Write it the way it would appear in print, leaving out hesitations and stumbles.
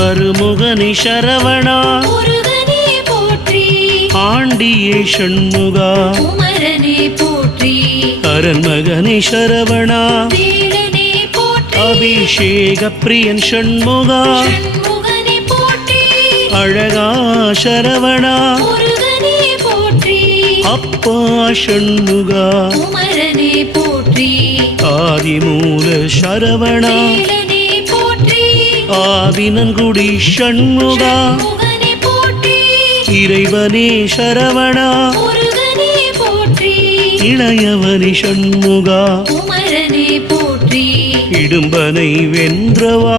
அருமுகனி சரவணா முருகனே போற்றி ஆண்டியே ஷண்முகா குமரனே போற்றி அரண்மகனி சரவணா வேலனே போற்றி அபிஷேக பிரியன் ஷண்முகா ஷண்முகனே போற்றி அழகா சரவணா முருகனே போற்றி அப்பா ஷண்முகா குமரனே போற்றி ஆதிமூல சரவணா வேலனே போற்றி ஆவினன்குடி ஷண்முகா ஷண்முகனே போற்றி இறைவனே சரவணா முருகனே போற்றி இளையவனி ஷண்முகா குமரனே போற்றி இடும்பனை வென்றவா